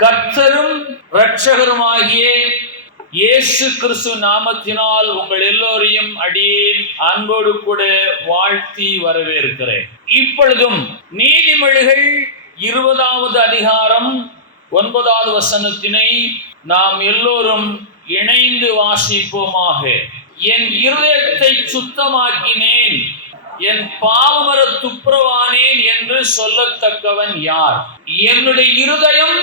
கர்த்தரும் இரட்சகருமாகிய இயேசு கிறிஸ்து நாமத்தினால் உங்கள் எல்லோரையும் அடியேன் அன்போடு கூட வாழ்த்தி வரவேற்கிறேன். இப்பொழுதும் நீதிமொழிகள் 20வது அதிகாரம் 9வது வசனத்தினை நாம் எல்லோரும் இணைந்து வாசிப்போமாக. என் இருதயத்தை சுத்தமாக்கினேன், என் பாவமர துப்புரவானேன் என்று சொல்லத்தக்கவன் யார்? என்னுடைய இருதயம்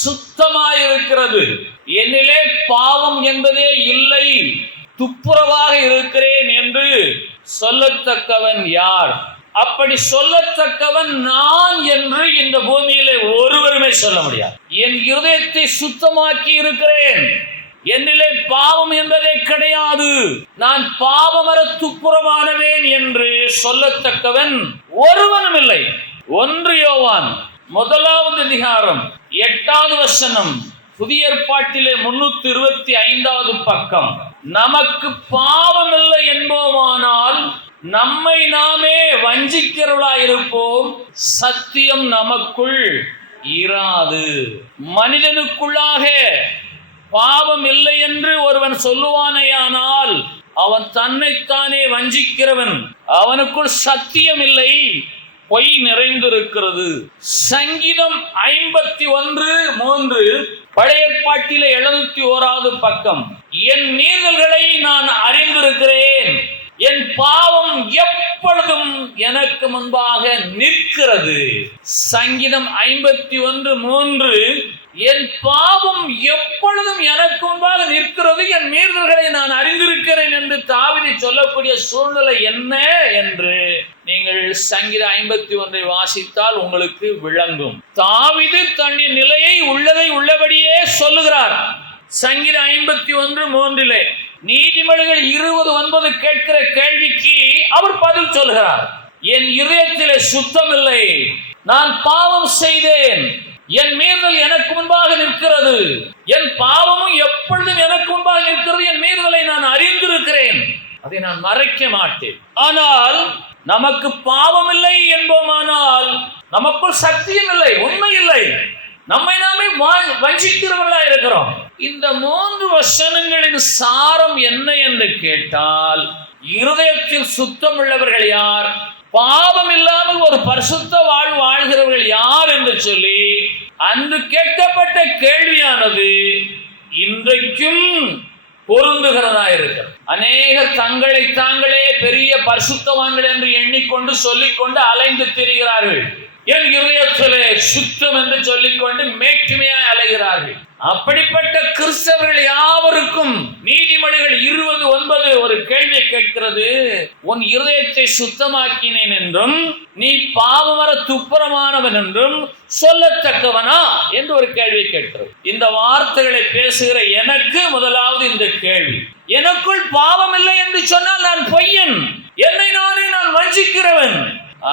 சுத்தமாயிருக்கிறது, என்னிலே பாவம் என்பதே இல்லை, துப்புரவாக இருக்கிறேன் என்று சொல்லத்தக்கவன் யார்? அப்படி சொல்லத்தக்கவன் நான் என்று இந்த பூமியிலே ஒருவருமே சொல்ல முடியாது. என் இருதயத்தை சுத்தமாக்கி இருக்கிறேன், என்னிலே பாவம் என்பதே கிடையாது, நான் பாவமர துப்புரவானவேன் என்று சொல்லத்தக்கவன் ஒருவனும் இல்லை. 1 யோவான் 1வது அதிகாரம் 8வது வசனம், புதிய ஏற்பாட்டிலே 325வது பக்கம். நமக்கு பாவம் இல்லை என்போமானால் நம்மை நாமே வஞ்சிக்கிறவர்களாயிருப்போம், சத்தியம் நமக்குள் இராது. மனிதனுக்குள்ளாக பாவம் இல்லை என்று ஒருவன் சொல்லுவானேயானால் அவன் தன்னைத்தானே வஞ்சிக்கிறவன், அவனுக்குள் சத்தியம் இல்லை, பொய் நிறைந்திருக்கிறது. சங்கீதம் 51:3 பழைய ஏற்பாட்டிலே 701வது பக்கம். என் மீறல்களை நான் அறிந்திருக்கிறேன், என் பாவம் எப்பொழுதும் எனக்கு முன்பாக நிற்கிறது. சங்கீதம் 51:3 என் பாவம் எப்பொழுதும் எனக்கு முன்பாக நிற்கிறது, என் மீறல்களை நான் அறிந்திருக்கிறேன் என்று தாவீது சொல்லக்கூடிய சூழ்நிலை என்ன என்று நீங்கள் சங்கீதம் 51 வாசித்தால் உங்களுக்கு விளங்கும். தாவீது தன்னின் நிலையை உள்ளதை உள்ளபடியே சொல்லுகிறார். சங்கீதம் 51:3 நீதிமொழிகள் 20:9 கேட்கிற கேள்விக்கு அவர் பதில் சொல்கிறார். என் இருதயத்திலே சுத்தம் இல்லை, நான் பாவம் செய்தேன், என் மீறுதல் எனக்கு முன்பாக நிற்கிறது, என் பாவமும் எப்பொழுதும் எனக்கு முன்பாக நிற்கிறது, என் மீறுதலை நான் அறிந்திருக்கிறேன், அதை நான் மறைக்க மாட்டேன். ஆனால் நமக்கு பாவம் இல்லை என்போமானால் நமக்குள் சத்தியம் இல்லை, உண்மை இல்லை, நம்மை நாமே வஞ்சிக்கிறவர்களா இருக்கிறோம். இந்த 3 வசனங்களின் சாரம் என்ன என்று கேட்டால், இருதயத்தில் சுத்தம் உள்ளவர்கள் யார், பாவம் இல்லாமல் ஒரு பரிசுத்த வாழ்வு வாழ்கிறவர்கள் யார் என்று சொல்லி அன்று கேட்கப்பட்ட கேள்வியானது இன்றைக்கும் பொருந்துகிறதா இருக்கிறது. அநேகர் தங்களை தாங்களே பெரிய பரிசுத்தவான்கள் என்று எண்ணிக்கொண்டு சொல்லிக்கொண்டு அலைந்து திரிகிறார்கள். என் இருதயத்திலே சுத்தம் என்று சொல்லிக்கொண்டு மேட்டுமையாய் அலைகிறார்கள். அப்படிப்பட்ட கிறிஸ்தவர்கள் யாவருக்கும் நீதிமொழிகள் 20:9 ஒரு கேள்வி கேட்கிறது. உன் இருதயத்தை சுத்தமாக்கினேன் என்றும் நீ பாவமர துப்புரமானவன் என்றும் சொல்லத்தக்கவனா என்று ஒரு கேள்வி கேட்கிறது. இந்த வார்த்தைகளை பேசுகிற எனக்கு முதலாவது இந்த கேள்வி, எனக்குள் பாவம் இல்லை என்று சொன்னால் நான் பொய்யன், என்னை நானே நான் வஞ்சிக்கிறவன்.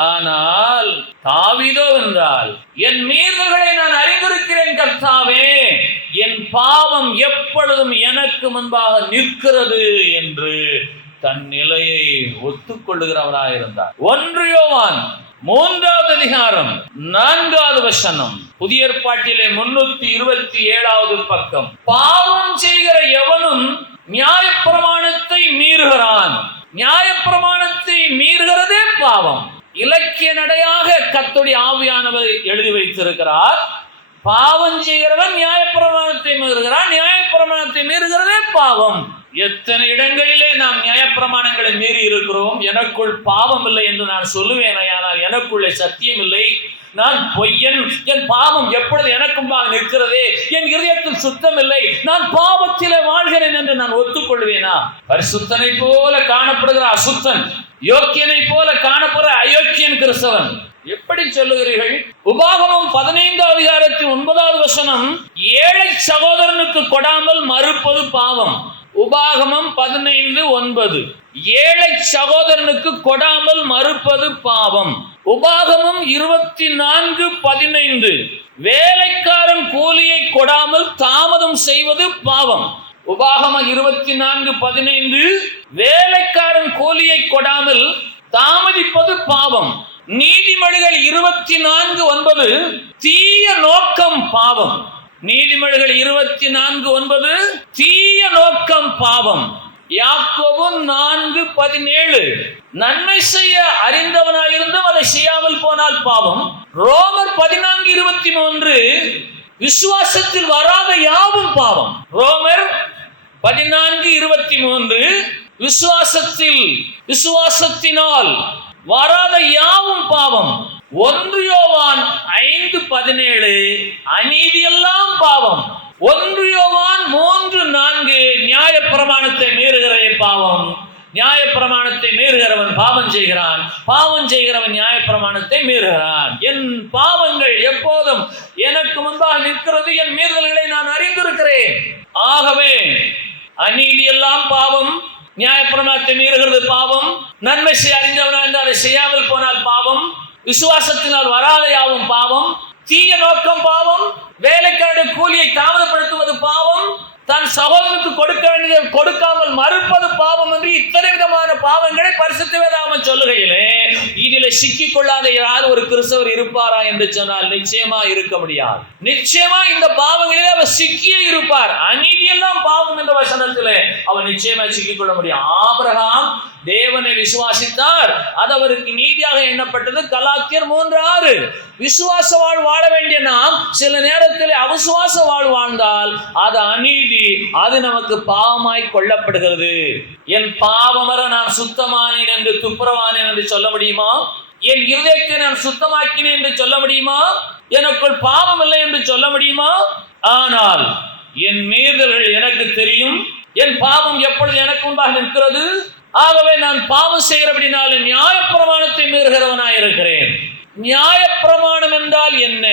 ஆனால் தாவீதோ என்றால் என் மீறுதல்களை நான் அறிந்திருக்கிறேன் கர்த்தாவே, என் பாவம் எப்பொழுதும் எனக்கு முன்பாக நிற்கிறது என்று தன் நிலையை ஒத்துக்கொள்ளுகிறவராயிருந்தார். 1 யோவான் 3வது அதிகாரம் 4வது வசனம், புதிய ஏற்பாட்டிலே 327வது பக்கம். பாவம் செய்கிற எவனும் நியாயப்பிரமாணத்தை மீறுகிறான், நியாயப்பிரமாணத்தை மீறுகிறதே பாவம். இலக்கிய நடையாக கர்த்தருடைய ஆவியானவர் எழுதி வைத்திருக்கிறார். பாவம் செய்கிறவன் நியாயப்பிரமாணத்தை மீறுகிறான், நியாயப்பிரமாணத்தை மீறுகிறதே பாவம். எத்தனை இடங்களிலே நாம் நியாயப்பிரமாணங்களை மீறி இருக்கிறோம். எனக்குள் பாவம் இல்லை என்று நான் சொல்லுவேன், ஆனால் எனக்குள்ளே சத்தியம் இல்லை, நான் பொய்யன், என் பாவம் எப்பொழுது எனக்கு முன்பாக நிற்கிறதே, என் இதயத்தில் சுத்தம் இல்லை, நான் பாவத்திலே வாழ்கிறேன் என்று நான் ஒத்துக்கொள்வேனா? பரிசுத்தனை போல காணப்படுகிற அசுத்தன், யோக்கியனை போல காணப்படுகிற அயோக்கியன் கிறிஸ்தவன் எப்படி சொல்லுகிறீர்கள்? உபாகமம் 15வது அதிகாரத்தின் 9வது வசனம், ஏழை சகோதரனுக்கு கொடாமல் மறுப்பது பாவம். உபாகமம் 15:9 ஏழை சகோதரனுக்கு கொடாமல் மறுப்பது பாவம். உபாகமம் 24:15 வேலைக்காரன் கூலியை கொடாமல் தாமதம் செய்வது பாவம். உபாகமம் 24:15 வேலைக்காரன் கூலியை கொடாமல் தாமதிப்பது பாவம். நீதிமொழிகள் 24:9 தீய நோக்கம் பாவம். நீதிமொழிகள் 24:9 தீய நோக்கம் பாவம். யாக்கோபு 4:17 நன்மை செய்ய அறிந்தவனாயிருந்தும் அதை செய்யாமல் போனால் பாவம். ரோமர் 14:23 விசுவாசத்தில் வராத யாவும் பாவம். ரோமர் 14:23 விசுவாசத்தினால் வராத யாவும் பாவம். 1 யோவான் 5:17 அநீதி எல்லாம் பாவம். 1 யோவான் 3:4 நியாய பிரமாணத்தை மீறுகிறதே பாவம். நியாய பிரமாணத்தை மீறுகிறவன் பாவம் செய்கிறான், பாவம் செய்கிறவன் நியாய பிரமாணத்தை மீறுகிறான். என் பாவங்கள் எப்போதும் எனக்கு முன்பாக நிற்கிறது, என் மீறுதல்களை நான் அறிந்திருக்கிறேன். ஆகவே அநீதி எல்லாம் பாவம், நியாய பிரமாணத்தை மீறுகிறது பாவம், நன்மை செய்ய அறிந்தவனா என்று அதை செய்யாமல் போனால் பாவம், விசுவாசத்தினால் வராத யாவும் பாவம், தீய நோக்கம் பாவம், வேலைக்கான கூலியை தாமதப்படுத்துவது பாவம், தன் சகோதரனுக்கு கொடுக்க வேண்டியதை கொடுக்காமல் மறுப்பது பாவம் என்று இத்தனை விதமான பாவங்களை பரிசுத்த வேதாகமம் சொல்லுகையிலே இதில் சிக்கிக் கொள்ளாத யார் ஒரு கிறிஸ்தவர் இருப்பாரா என்று சொன்னால் நிச்சயமா இருக்க முடியாது. நிச்சயமா இந்த பாவங்களிலே அவர் சிக்கியே இருப்பார். அநீதி எல்லாம் பாவம் என்ற வசனத்திலே அவர் நிச்சயமா சிக்கிக் கொள்ள முடியும். ஆபிரகாம் தேவனை விசுவாசித்தார், அது அவருக்கு நீதியாக எண்ணப்பட்டது. கலாத்தியர் 3:6 விசுவாச வாழ் வாழ வேண்டிய நாம் சில நேரத்தில் அவிசுவாச வாழ் வாழ்ந்தால் அது அநீதி, அது நமக்கு பாவமாய் கொள்ளப்படுகிறது. என் பாவமர நான் சுத்தமானேன் என்று துப்புரவானேன் என்று சொல்ல முடியுமா? என் இருதயத்தை நான் சுத்தமாக்கினேன் என்று சொல்ல முடியுமா? எனக்குள் பாவம் இல்லை என்று சொல்ல முடியுமா? ஆனால் என் மீறுதல்கள் எனக்கு தெரியும். என் பாவம் எப்பொழுது எனக்கு முன்பாக நிற்கிறது. ஆகவே நான் பாவம் செய்கிறபடினால நியாய பிரமாணத்தை மீறுகிறவனாய் இருக்கிறேன். நியாய பிரமாணம் என்றால் என்ன?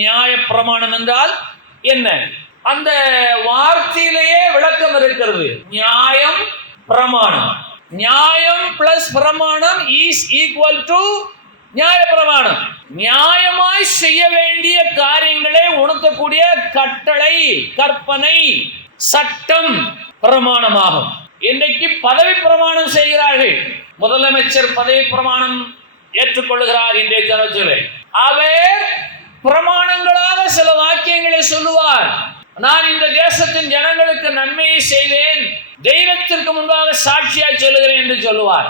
நியாய பிரமாணம் என்றால் என்ன? அந்த வார்த்தையிலேயே விளக்கம் இருக்கிறது. நியாயம் பிரமாணம். நியாயம் பிளஸ் பிரமாணம் இஸ் ஈக்குவல் டு நியாய பிரமாணம். நியாயமாய் செய்ய வேண்டிய காரியங்களை உணர்த்தக்கூடிய கட்டளை, கற்பனை, சட்டம் பிரமாணமாகும். இன்றைக்கு பதவி பிரமாணம் செய்கிறார்கள். முதலமைச்சர் பதவி பிரமாணம் ஏற்றுக்கொள்கிறார். இன்றைய தினத்திலே அவர் பிரமாணங்களாக சில வாக்கியங்களை சொல்லுவார். நான் இந்த தேசத்தின் ஜனங்களுக்கு நன்மையை செய்வேன், தெய்வத்திற்கு முன்பாக சாட்சியாய் சொல்லுகிறேன் என்று சொல்லுவார்.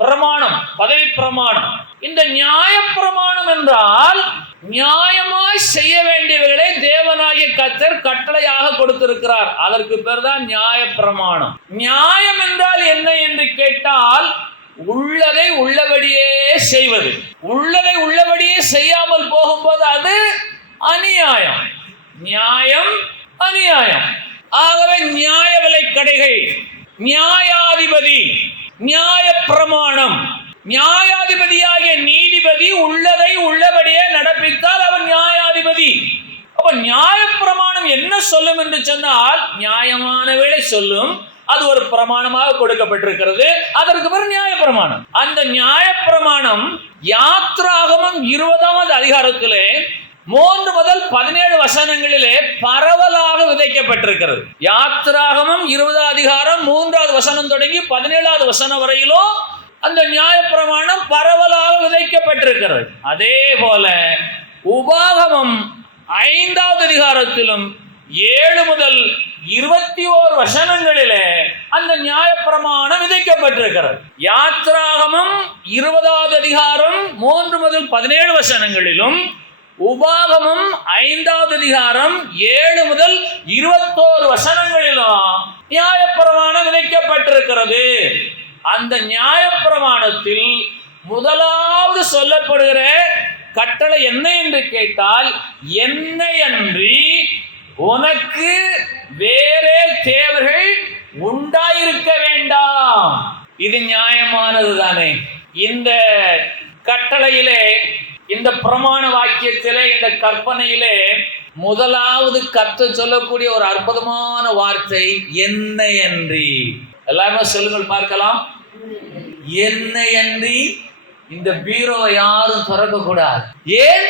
பிரமாணம், பதவி பிரமாணம். இந்த நியாய பிரமாணம் என்றால் நியாயமாய் செய்ய வேண்டியவர்களை தேவனாகிய கர்த்தர் கட்டளையாக கொடுத்திருக்கிறார். அதற்கு பேர் தான் நியாய பிரமாணம். நியாயம் என்றால் என்ன என்று கேட்டால் உள்ளதை உள்ளபடியே செய்வது. உள்ளதை உள்ளபடியே செய்யாமல் போகும்போது அது அநியாயம். நியாயம் அநியாயம். ஆகவே நியாய விலை கடைகள், நியாயாதிபதி, நியாய பிரமாணம். நியாயாதிபதியாகிய நீதிபதி உள்ளதை உள்ளபடியே நடப்பித்தால் அவர் நியாயாதிபதி. அப்ப நியாய பிரமாணம் என்ன சொல்லும் என்று சொன்னால் நியாயமானவர்களை சொல்லும். அது ஒரு பிரமாணமாக கொடுக்கப்பட்டிருக்கிறது. அதற்கு பிறகு நியாய பிரமாணம். அந்த நியாய பிரமாணம் யாத்ராகமம் 20ஆம் அதிகாரத்திலே 3 முதல் 17 வசனங்களிலே பரவலாக விதைக்கப்பட்டிருக்கிறது. யாத்ராகமம் 20ஆம் அதிகாரம் 3வது வசனம் தொடங்கி 17வது வசனம் வரையிலும் அந்த நியாய பிரமாணம் பரவலாக விதைக்கப்பட்டிருக்கிறது. அதே போல உபாகமம் 5வது அதிகாரத்திலும் 7 முதல் 21 வசனங்களிலே அந்த நியாய பிரமாணம் விதைக்கப்பட்டிருக்கிறது. யாத்ராகமம் 20வது அதிகாரம் 3 முதல் 17 வசனங்களிலும் உபாகமம் 5வது அதிகாரம் 7 முதல் 21 வசனங்களிலும் நியாய பிரமாணம் விதைக்கப்பட்டிருக்கிறது. அந்த நியாய பிரமாணத்தில் முதலாவது சொல்லப்படுகிற கட்டளை என்ன என்று கேட்டால், என்னை அன்றி உனக்கு வேறே தேவர்கள் உண்டாயிருக்க வேண்டாம். இது நியாயமானது தானே? இந்த கட்டளையிலே, இந்த பிரமாண வாக்கியத்திலே, இந்த கற்பனையிலே முதலாவது கர்த்தர் சொல்லக்கூடிய ஒரு அற்புதமான வார்த்தை என்னை அன்றி. எல்லாருமே சொல்லுங்கள் பார்க்கலாம். என்னை அன்றி இந்த பீரோவை யாரும் திறக்க கூடாது. ஏன்?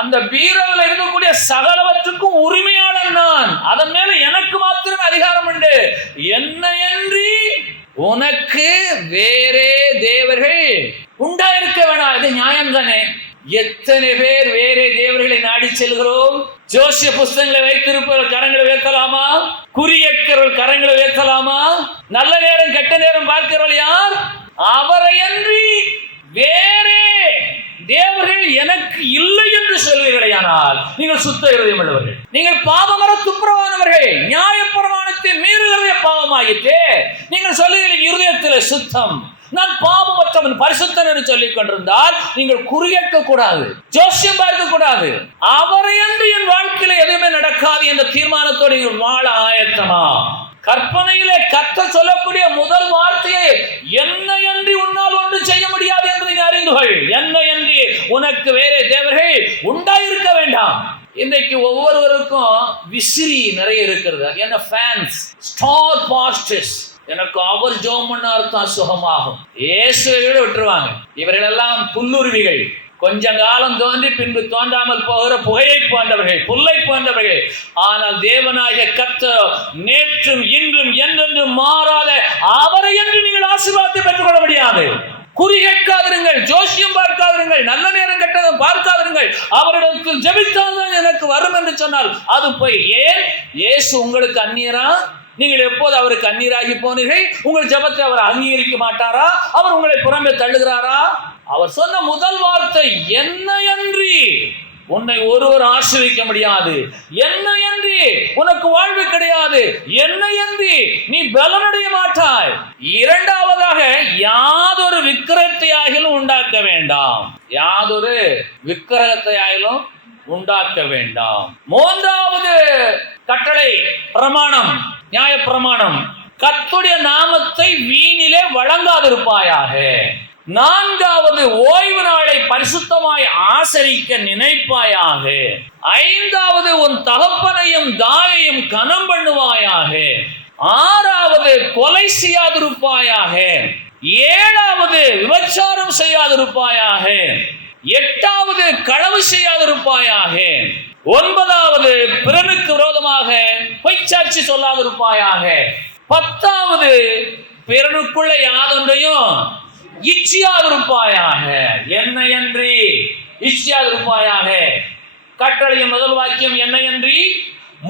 அந்த பீரோவில் இருக்கக்கூடிய சகலவற்றுக்கும் உரிமையாளர் நான். அதன் மேல எனக்கு மாத்திரமே அதிகாரம் உண்டு. என்னை அன்றி உனக்கு வேறே தேவர்கள் உண்டாயிருக்க வேணாம். இது நியாயம் தானே? எத்தனை பேர் வேறே தேவர்களை நாடி நாடி செல்கிறோம்? ஜோசிய புஸ்தகங்களை வைத்திருப்பவர் கரங்களை உயர்த்தலாமா? குறியக்கிறவர்கள் கரங்களை உயர்த்தலாமா? நல்ல நேரம் கெட்ட நேரம் பார்க்கிறவர்கள் யார்? அவரையன்றி வேறே தேவர்கள் எனக்கு இல்லை என்று சொல்வீர்களேயானால் நீங்கள் சுத்த இருதயம் உள்ளவர்கள். நீங்கள் பாவமர துப்புரவானவர்கள். நியாயப்பிரமாணத்தை மீறுகிறதே பாவமாயிற்றே. நீங்கள் சொல்லுகிறீர்கள் இருதயத்தில் சுத்தம், நான் பாவமற்றவன் பரிசுத்தன் என்று சொல்லிக் கொண்டிருந்தால் நீங்கள் குறியேற்க கூடாது, ஜோசியம் பார்க்க கூடாது. அவரையன்றி என் வாழ்க்கையில எதுவுமே நடக்காது என்ற தீர்மானத்தோடு நீங்கள் வாழ ஆயத்தமா? கற்பனையிலே கர்த்தர் சொல்லக்கூடிய முதல் வார்த்தையை என்னையன்றி உன்னால் ஒன்று செய்ய முடியாது என்று நீ அறிந்து கொள். என்னையன்றி உனக்கு வேறே தேவர்கள் உண்டாயிருக்க வேண்டாம். இன்றைக்கு ஒவ்வொருவருக்கும் விசிறி நிறைய இருக்கிறது. என்ன ஃபேன்ஸ், ஸ்டார் பாஸ்டர்ஸ், எனக்கு அவர் ஜோம் பண்ணார் தான் சுகமாகும், இயேசுவை விட விட்டுருவாங்க. இவர்கள் எல்லாம் புல்லுருவிகள், கொஞ்ச காலம் தோன்றி பின்பு தோன்றாமல் போகிற புகையை போன்றவர்கள், புல்லை போன்றவர்கள். ஆனால் தேவனாகிய கர்த்தர் நேற்றும் இன்றும் என்றென்றும் மாறாத அவரை என்று நீங்கள் ஆசீர்வாதத்தை பெற்றுக்கொள்ள முடியாது. குறி கேட்காதிருங்கள், ஜோசியம் பார்க்காதிருங்கள், நல்ல நேரம் கெட்டதும் பார்க்காதிருங்கள். அவரிடத்தில் ஜெபித்தால் தான் எனக்கு வரும் என்று சொன்னால் அது போய். ஏன் இயேசு உங்களுக்கு அந்நியரா? நீங்கள் எப்போது அவருக்கு அந்நியராகி போனீர்கள்? உங்கள் ஜெபத்தை அவர் அங்கீகரிக்க மாட்டாரா? அவர் உங்களை புறம்பே தள்ளுகிறாரா? அவர் சொன்ன முதல் வார்த்தை என்னையன்றி உன்னை ஒருவர் ஆசீர்வதிக்க முடியாது, என்னையன்றி உனக்கு வாழ்வு கிடையாது, என்னையன்றி நீ பலனடைய மாட்டாய். இரண்டாவதாக யாதொரு விக்கிரகத்தையாகிலும் உண்டாக்க வேண்டாம். யாதொரு விக்கிரகத்தையாகிலும் உண்டாக்க வேண்டாம். மூன்றாவது கட்டளை பிரமாணம், நியாய பிரமாணம், கர்த்தருடைய நாமத்தை வீணிலே வழங்காதிருப்பாயாக. நான்காவது ஓய்வு நாளை பரிசுத்தமாய் ஆசரிக்க நினைப்பாயாக. ஐந்தாவது உன் தகப்பனையும் தாயையும் கனம் பண்ணுவாயாக. ஆறாவது கொலை செய்யாதிருப்பாயாக. ஏழாவது விபச்சாரம் செய்யாதிருப்பாயாக. எட்டாவது களவு செய்யாதிருப்பாயாக. ஒன்பதாவது பிறனுக்கு விரோதமாக பொய்ச்சாட்சி சொல்லாதிருப்பாயாக. பத்தாவது பிறனுக்குள்ள யாதொன்றையும் இச்சியாதிருப்பாயாக. என்னையன்றி இச்சியாதிருப்பாயாக. கட்டளையின் முதல் வாக்கியம் என்னையன்றி,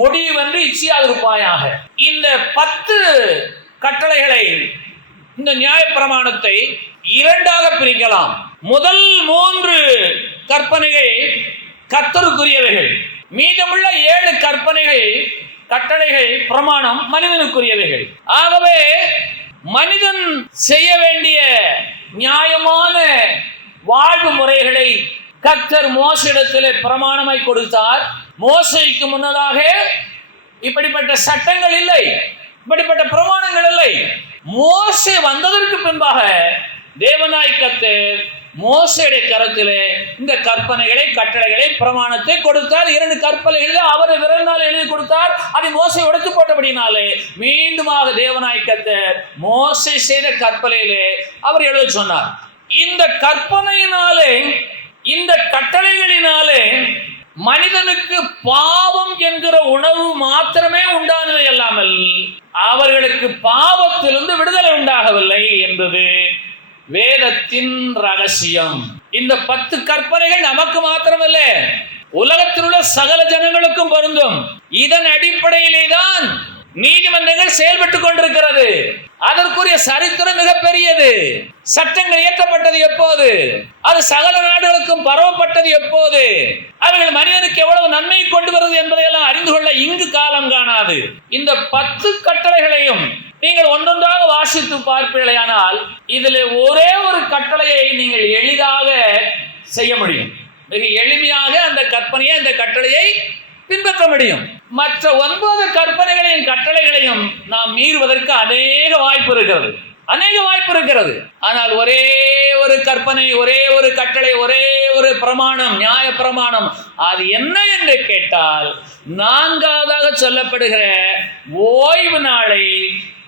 முடிவன்றி இச்சியாதிருப்பாயாக. இந்த 10 கட்டளைகளை, இந்த நியாய பிரமாணத்தை இரண்டாக பிரிக்கலாம். முதல் 3 கற்பனைகள் கர்த்தருக்குரியவைகள், மீதமுள்ள 7 கற்பனைகள், கட்டளைகள், பிரமாணம் மனிதனுக்குரியவைகள். ஆகவே மனிதன் செய்ய வேண்டிய நியாயமான வாழ்வு முறைகளை கர்த்தர் மோசேயிடத்திலே பிரமாணமாய் கொடுத்தார். மோசேக்கு முன்னதாக இப்படிப்பட்ட சட்டங்கள் இல்லை, இப்படிப்பட்ட பிரமாணங்கள் இல்லை. மோசே வந்ததற்கு பின்பாக தேவனாய் கர்த்தர் மோசேயுடைய கரத்திலே இந்த கற்பனைகளை, கட்டளைகளை, பிரமாணத்தை கொடுத்தார். 2 கற்பனைகளை அவர் விரலினால் எழுதி கொடுத்தார். அதை மோசே உடைத்து போட்டபடினாலே மீண்டுமாக தேவனாய் கர்த்தர் மோசே செய்த கற்பனையிலே அவர் எழுத சொன்னார். இந்த கற்பனையினாலே, இந்த கட்டளைகளினாலே மனிதனுக்கு பாவம் என்கிற உணர்வு மாத்திரமே உண்டானது அல்லாமல் அவர்களுக்கு பாவத்திலிருந்து விடுதலை உண்டாகவில்லை என்பது வேதத்தின் ரகசியம். இந்த 10 கற்பனைகள் நமக்கு மாத்திரமல்ல, உலகத்தில் உள்ள சகல ஜனங்களுக்கும் பொருந்தும். இதன் அடிப்படையிலே தான் நீதிமன்றங்கள் செயல்பட்டுக் கொண்டிருக்கிறது. அதற்குரிய சரித்திரம் மிகப்பெரியது. சட்டங்கள் இயற்றப்பட்டது எப்போது? அது சகல நாடுகளுக்கும் பரவப்பட்டது எப்போது? அவர்கள் மனிதனுக்கு எவ்வளவு நன்மை கொண்டு வருவது என்பதையெல்லாம் அறிந்து கொள்ள இங்கு காலம் காணாது. இந்த 10 கட்டளைகளையும் நீங்கள் ஒன்றொன்றாக வாசித்து பார்ப்பீர்களானால் இதில் ஒரே ஒரு கட்டளையை நீங்கள் எளிதாக செய்ய முடியும். மிக எளிமையாக அந்த கற்பனையை, அந்த கட்டளையை பின்பற்ற முடியும். மற்ற 9 கற்பனைகளையும் கட்டளைகளையும் நாம் மீறுவதற்கு அநேக வாய்ப்பு இருக்கிறது. ஆனால் ஒரே ஒரு கற்பனை, ஒரே ஒரு கட்டளை, ஒரே ஒரு பிரமாணம், நியாய பிரமாணம், அது என்ன என்று கேட்டால் 4வதாக சொல்லப்படுகிற ஓய்வு நாளை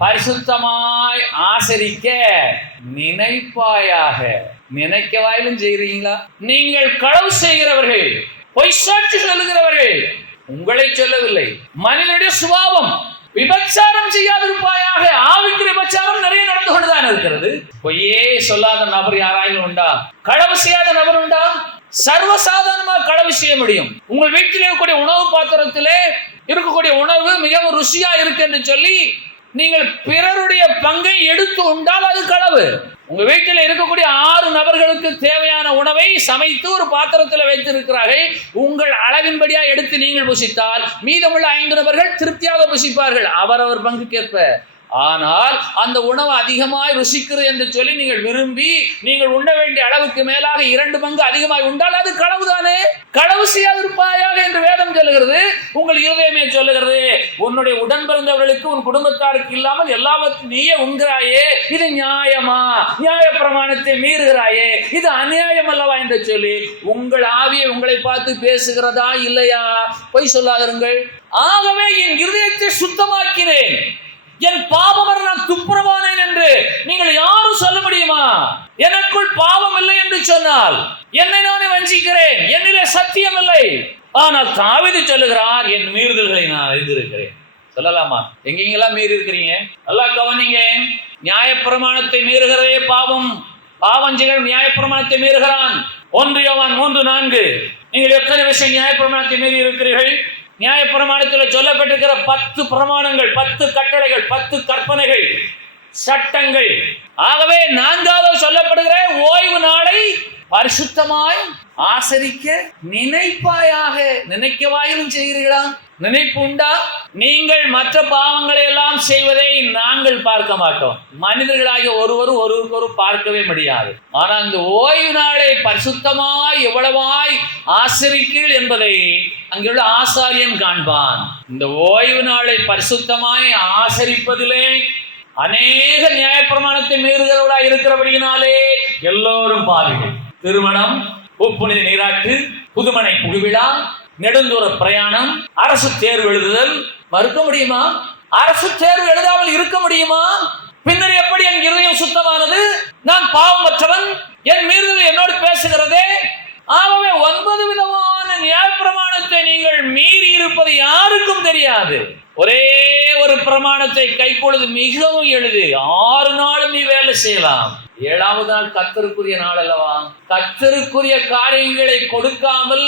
பரிசுத்தமாய் ஆசரிக்க நினைப்பாயாக. நினைக்க வாயிலும் செய்கிறீங்களா? நீங்கள் களவு செய்கிறவர்கள், பொய் சாட்சி சொல்லுகிறவர்கள், உங்களை சொல்லவில்லை, மனிதனுடைய சுபாவம். விபச்சாரம் செய்யாதிருப்பாயாக. ஆவிக்கு விபச்சாரம் நிறைய நடந்து கொண்டுதான் இருக்கிறது. பொய்யே சொல்லாத நபர் யாராயிலும் உண்டா? களவு செய்யாத நபர் உண்டா? சர்வசாதாரணமாக களவு செய்ய முடியும். உங்கள் வீட்டில் இருக்கக்கூடிய உணவு பாத்திரத்திலே இருக்கக்கூடிய உணவு மிகவும் ருசியா இருக்கு என்று சொல்லி நீங்கள் பிறருடைய பங்கை எடுத்து உண்டால் அது களவு. உங்க வீட்டில் இருக்கக்கூடிய 6 நபர்களுக்கு தேவையான உணவை சமைத்து ஒரு பாத்திரத்தில் வைத்திருக்கிறார்கள். உங்கள் அளவின்படியா எடுத்து நீங்கள் புசித்தால் மீதமுள்ள 5 நபர்கள் திருப்தியாக புசிப்பார்கள், அவரவர் பங்குக்கேற்ப. ஆனால் அந்த உணவு அதிகமாய் ருசிக்கிறது என்று சொல்லி நீங்கள் விரும்பி நீங்கள் உண்ண வேண்டிய அளவுக்கு மேலாக 2 பங்கு அதிகமாய் உண்டால் அது களவு தானே. களவு செய்யாதிருப்பாயாக என்று வேதம் சொல்லுகிறது. உங்கள் இருதயமே சொல்லுகிறது, உன்னுடைய உடன் பிறந்தவர்களுக்கு உன் குடும்பத்தாருக்கு இல்லாமல் எல்லாவற்றையும் நீயே உண்கிறாயே, இது நியாயமா? நியாய பிரமாணத்தை மீறுகிறாயே, இது அநியாயம் அல்லவா என்று சொல்லி உங்கள் ஆவியை உங்களை பார்த்து பேசுகிறதா இல்லையா? பொய் சொல்லாதிருங்கள். ஆகவே என் இருதயத்தை சுத்தமாக்கினேன், என் பாவம் நான் துப்புரவானேன் என்று நீங்கள் யாரும் சொல்ல முடியுமா? எனக்குள் பாவம் இல்லை என்று சொன்னால் என்னை நானே வஞ்சிக்கிறேன், என்னிலே சத்தியம் இல்லை. ஆனால் தாவீது சொல்லுகிறார், என் மீறுதல்களை நான் அறிந்திருக்கிறேன். சொல்லலாமா? எங்கெங்கெல்லாம் மீறி இருக்கிறீங்க? நல்லா கவனிங்க. நியாயப்பிரமாணத்தை மீறுகிறதே பாவம். பாவஞ்சிகள் நியாயப்பிரமாணத்தை மீறுகிறான். 1 யோவான் 3:4. நீங்கள் எத்தனை விஷயம் நியாயப்பிரமாணத்தை மீறி இருக்கிறீர்கள்? நியாயப்பிரமாணத்தில் சொல்லப்பட்டிருக்கிற 10 பிரமாணங்கள், 10 கட்டளைகள், 10 கற்பனைகள், சட்டங்கள். ஆகவே 4வது சொல்லப்படுகிற ஓய்வு நாளை பரிசுத்தமாய் ஆசரிக்க நினைப்பாயாக. நினைக்கவாயிலும் செய்கிறீர்களா? நினைப்பு உண்டா? நீங்கள் மற்ற பாவங்களை எல்லாம் செய்வதை நாங்கள் பார்க்க மாட்டோம். மனிதர்களாகிய ஒருவருக்கு பார்க்கவே முடியாது. ஆனால் இந்த ஓய்வு நாளை பரிசுத்தமாய் எவ்வளவாய் ஆசரிக்கிறீர்கள் என்பதை அங்குள்ள ஆசாரியன் காண்பான். இந்த ஓய்வு நாளை பரிசுத்தமாய் ஆசரிப்பதிலே அநேக நியாயப்பிரமாணத்தை மீறுகிறவர்களாய் இருக்கிறபடியினாலே எல்லோரும் பாவிகள். திருமணம், புனித நீராட்டு, புதுமனை புகுவிழா, நெடுந்தூர பிரயாணம், அரசு தேர்வு எழுதுதல் மறுக்க முடியுமா? அரசு தேர்வு எழுதாமல் இருக்க முடியுமா? பின்னர் எப்படி என் இருதயம் சுத்தமானது? நான் பாவமற்றவன், என் மீறுதல் என்னோடு பேசுகிறதே. ஆகவே 9 விதமான நியாயப்பிரமாணத்தை நீங்கள் மீறி இருப்பது யாருக்கும் தெரியாது. ஒரே ஒரு பிரமாணத்தை கைக்கொள்வது மிகவும் எளிது. 6 நாளும் நீ வேலை செய்யலாம். 7வது நாள் கர்த்தருக்குரிய நாள் அல்லவா? கர்த்தருக்குரிய காரியங்களை கொடுக்காமல்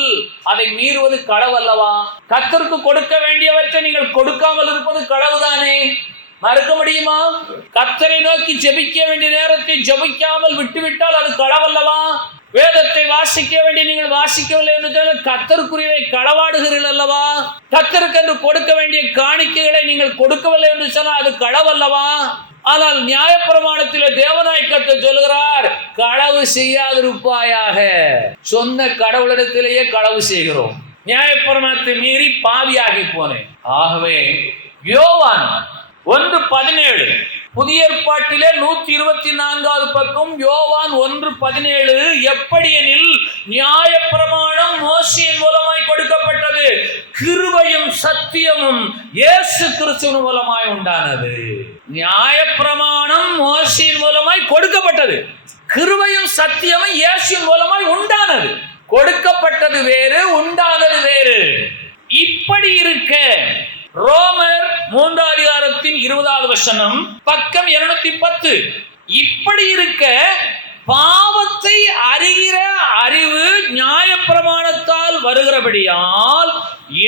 அதை மீறுவது களவு அல்லவா? கர்த்தருக்கு கொடுக்க வேண்டியவற்றை நீங்கள் கொடுக்காமல் இருப்பது களவுதானே. மறுக்க முடியுமா? கர்த்தரை நோக்கி ஜெபிக்க வேண்டிய நேரத்தை ஜெபிக்காமல் விட்டுவிட்டால் அது களவல்லவா? வேதத்தை வாசிக்க வேண்டிய நீங்கள் வாசிக்கவில்லை என்று சொன்னால் கர்த்தருக்குரியவை களவாடுகிறீர்கள் அல்லவா? கர்த்தருக்கு என்று கொடுக்க வேண்டிய காணிக்கைகளை நீங்கள் கொடுக்கவில்லை என்று சொன்னால் அது களவல்லவா? ஆனால் நியாயப்பிரமாணத்தில் தேவனாய் கர்த்தர் சொல்கிறார், களவு செய்யாதிருப்பாயாக. சொன்ன கடவுளிடத்திலேயே களவு செய்கிறோம். நியாயப்பிரமாணத்தை மீறி பாவியாகி போனேன். ஆகவே யோவான் 1:17 புதிய ஏற்பாட்டிலே 124வது பக்கம், யோவான் 1:17. எப்படி எனில் நியாயப்பிரமாணம் மோசேயின் மூலமாய் கொடுக்கப்பட்டது, கிருபையும் சத்தியமும் இயேசு கிறிஸ்துவின் மூலமாய் உண்டானது. நியாயப்பிரமாணம் மோசேயின் மூலமாய் கொடுக்கப்பட்டது, கிருபையும் சத்தியமும் இயேசுவின் மூலமாய் உண்டானது. கொடுக்கப்பட்டது வேறு, உண்டானது வேறு. இப்படி இருக்க ரோமர் 3:20 வசனம், பக்கம் 210. இப்படி இருக்க பாவத்தை அறிகிற அறிவு நியாயப்பிரமாணத்தால் வருகிறபடியால்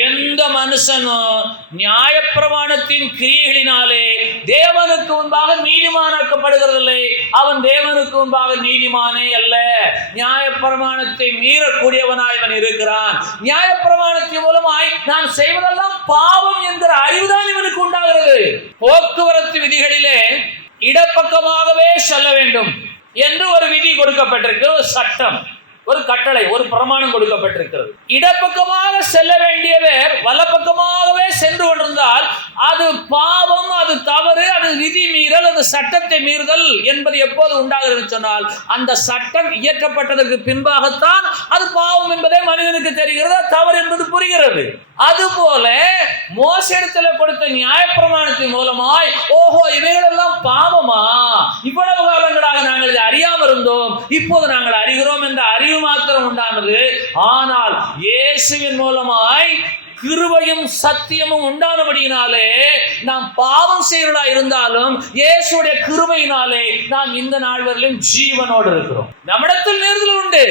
எந்த மனுஷனும் நியாயப்பிரமாணத்தின் கிரியைகளினாலே தேவனுக்கு முன்பாக நீதிமானாக்கப்படுகிறதில்லை. அவன் தேவனுக்கு முன்பாக நீதிமானே அல்ல, நியாயப்பிரமாணத்தை மீறக்கூடியவனாய் அவன் இருக்கிறான். நியாயப்பிரமாணத்தின் மூலமாய் நான் செய்வதெல்லாம் பாவம் என்கிற அறிவுதான் இவனுக்கு உண்டாகிறது. போக்குவரத்து விதிகளிலே இடப்பக்கமாகவே செல்ல வேண்டும் என்று ஒரு விதி கொடுக்கப்பட்டிருக்கு, ஒரு சட்டம், ஒரு கட்டளை, ஒரு பிரமாணம் கொடுக்கப்பட்டிருக்கிறது. இடப்பக்கமாக செல்ல வேண்டியவர் வலப்பக்கமாகவே சென்று கொண்டிருந்தால் அது பாவம், அது தவறு, அது விதி மீறல், அது சட்டத்தை மீறுதல் என்பது எப்போது உண்டாகிறது சொன்னால் அந்த சட்டம் இயற்றப்பட்டதற்கு பின்பாகத்தான் அது பாவம் என்பதே மனிதனுக்கு தெரிகிறது, தவறு என்பது புரிகிறது. அதுபோல மோசேயிடத்தில் கொடுத்த நியாயப்பிரமாணத்தின் மூலமாய் ஓஹோ இவைகளெல்லாம் பாவமா, இவ்வளவு காலங்களாக நாங்கள் இதை அறியாமல் இருந்தோம், இப்போது நாங்கள் அறிகிறோம் என்ற அறிவு மாத்திரம் உண்டானது. ஆனால் இயேசுவின் மூலமாய் கிருபையும் சத்தியமும் உண்டானபடியினாலே நாம் பாவம் செய்கிறதா இருந்தாலும் இயேசுடைய கிருபையினாலே நாம் இந்த நாள் வரையிலும் ஜீவனோடு இருக்கிறோம். நம்மிடத்தில் மீறுதல் உண்டு,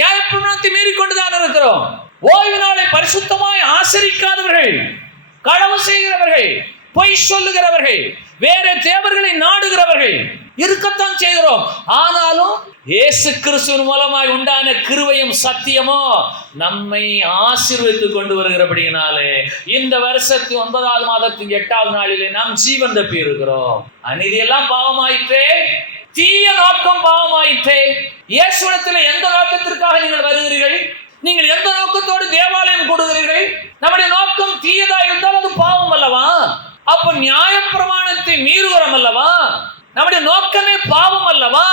நியாயப்பிரமாணத்தை மீறிக்கொண்டுதான் இருக்கிறோம். ஓய்வு நாளை பரிசுத்தமாய் ஆசரிக்காதவர்கள், களவு செய்கிறவர்கள், பொய் சொல்லுகிறவர்கள், வேற தேவர்களை நாடுகிறவர்கள் இருக்கத்தான் செய்கிறோம். ஆனாலும் இயேசு கிறிஸ்துவின் மூலமாய் உண்டான கிருபையும் சத்தியமோ நம்மை ஆசீர்வதித்துக் கொண்டு வருகிறபடியினாலே இந்த வருஷத்து 9வது மாதத்தின் 8வது நாளிலே நாம் ஜீவன் தப்பி இருக்கிறோம். அநீதி எல்லாம் பாவமாயிற்றே, தீய நோக்கம் பாவமாயிற்றே. இயேசுவிடத்தில் எந்த நோக்கத்திற்காக நீங்கள் வருகிறீர்கள்? நீங்கள் எந்த நோக்கத்தோடு தேவாலயம் கொடுக்கிறீர்கள்? நம்முடைய நோக்கம் தீயதா இருந்தால் அது பாவம் அல்லவா? அப்ப நியாயப்பிரமாணத்தை மீறுகிறோம் அல்லவா? நம்முடைய நோக்கமே பாவம் அல்லவா?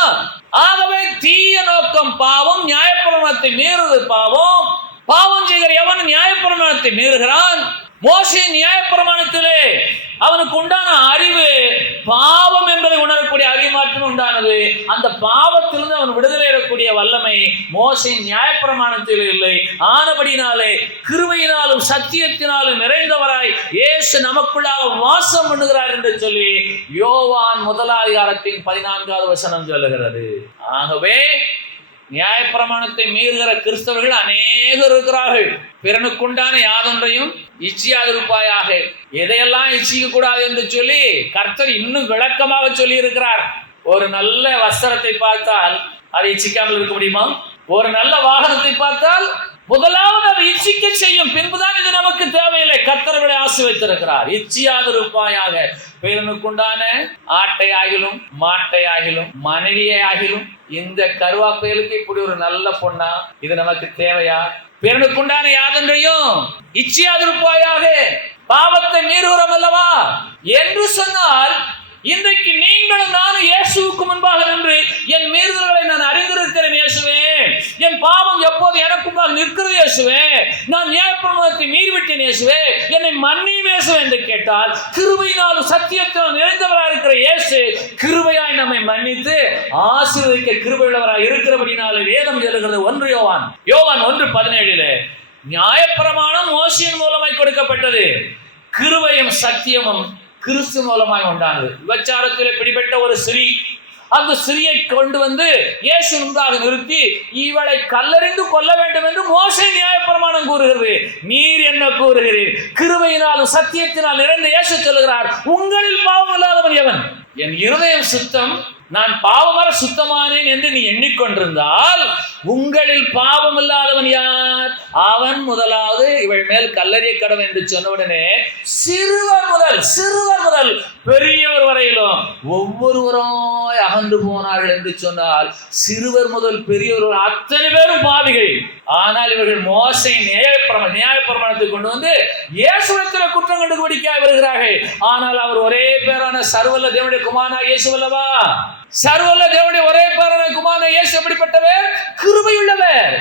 ஆகவே தீய நோக்கம் பாவம், நியாயப்பிரமாணத்தை மீறுவது பாவம். பாவம் செய்கிற எவன் நியாயப்பிரமாணத்தை மீறுகிறான். மோசே நியாயப்பிரமாணத்திலே அவனுக்கு உண்டான அறிவு பாவம் என்பதை உணரக்கூடிய அறிமாற்றம் உண்டானது. அந்த பாவத்திலிருந்து அவன் விடுதலை பெறக்கூடிய வல்லமை மோசே நியாயப்பிரமாணத்தில் இல்லை. ஆனபடினாலே கிருபையினாலும் சத்தியத்தினாலும் நிறைந்தவராய் இயேசு நமக்குள்ளாக வாசம் பண்ணுகிறார் என்று சொல்லி யோவான் 1:14 வசனம் சொல்லுகிறது. ஆகவே நியாயப்பிரமாணத்தை மீறுகிற கிறிஸ்தவர்கள் அநேகர் இருக்கிறார்கள். பிறனுக்குண்டான யாதொன்றையும் இச்சியாதிருப்பாயாக, எதையெல்லாம் இச்சிக்க கூடாது என்று சொல்லி கர்த்தர் இன்னும் விளக்கமாக சொல்லி இருக்கிறார். ஒரு நல்ல வஸ்திரத்தை பார்த்தால் அதை இச்சிக்காமல் இருக்க முடியுமா? ஒரு நல்ல வாகனத்தை பார்த்தால் முதலாவது அதை இச்சிக்க செய்யும், பின்புதான் இது நமக்கு தேவையில்லை. கர்த்தர்களை ஆசீர்வதித்திருக்கிறார். இச்சியாதிருப்பாயாக, பிறனுக்குண்டான ஆட்டை ஆகிலும் மாட்டை ஆகிலும் மனைவியை ஆகிலும், இந்த கருவாப்பைகளுக்கு இப்படி ஒரு நல்ல பொண்ணா, இது நமக்கு தேவையா? பிறனுக்குண்டான யாதொன்றையும் இச்சியாதிருப்பாயாக, பாவத்தை மீறுகிறோம் அல்லவா என்று சொன்னால், இன்றைக்கு நீங்களும் நானும் இயேசுவுக்கு முன்பாக நின்று என் மீறுதல்களை நான் அறிந்திருக்கிறேன் இயேசுவே, என் பாவம் எப்போது எனக்கு முன்பாக நிற்கிறது இயேசுவே, நான் நியாயப்பிரமாணத்தை மீறிவிட்டேன் இயேசுவே, என்னை மன்னியும் இயேசுவே என்று கேட்டால், கிருபையினாலும் சத்தியத்தினால் நிறைந்தவராக இருக்கிற இயேசு கிருபையாய் நம்மை மன்னித்து ஆசீர்வதிக்க கிருபையுள்ளவராய் இருக்கிறபடினாலே வேதம் சொல்லுகிறது. 1 யோவான் 1:17 நியாயப்பிரமாணம் மோசேயின் மூலமாய் கொடுக்கப்பட்டது, கிருபையும் சத்தியமும் கிறிஸ்து மூலமாய் உண்டானது. விபச்சாரத்திலே பிடிபட்ட ஒரு ஸ்திரீ அந்த ஸ்திரியை கொண்டு வந்து இயேசு முன்பாக நிறுத்தி இவளை கல்லெறிந்து கொல்ல வேண்டும் என்று மோசே நியாயப்பிரமாணம் கூறுகிறது. நீர் என்ன கூறுகிறீர்? கிருபையினாலும் சத்தியத்தினால் நிறைந்த இயேசு சொல்லுகிறார், உங்களில் பாவம் இல்லாதவன் எவன்? என் இருதயம் சுத்தம், நான் பாவமர சுத்தமானேன் என்று நீ எண்ணிக்கொண்டிருந்தால் உங்களில் பாவம் இல்லாதவன் யார்? அவன் முதலாவது இவள் மேல் கல்லறிய கடவன் என்று சொன்னவுடனே சிறுவர் முதல் பெரியவர் வரையிலும் ஒவ்வொருவரும் அகன்று போனார்கள் என்று சொன்னால், சிறுவர் முதல் பெரியவர் அத்தனை பேரும் பாவிகள். ஆனால் இவர்கள் மோசே நியாயப்பிரமாணத்தை கொண்டு வந்து இயேசுவிடத்தில் குற்றம் கண்டுபிடிக்க வருகிறார்கள். ஆனால் அவர் ஒரே பேரான சர்வல்ல தேவனுடைய குமாரனாகிய இயேசு அல்லவா? சர்வல்ல தேவனுடைய ஒரே பேரான குமாரனாகிய இயேசு எப்படிப்பட்டவர்? கிருபையுள்ளவர்,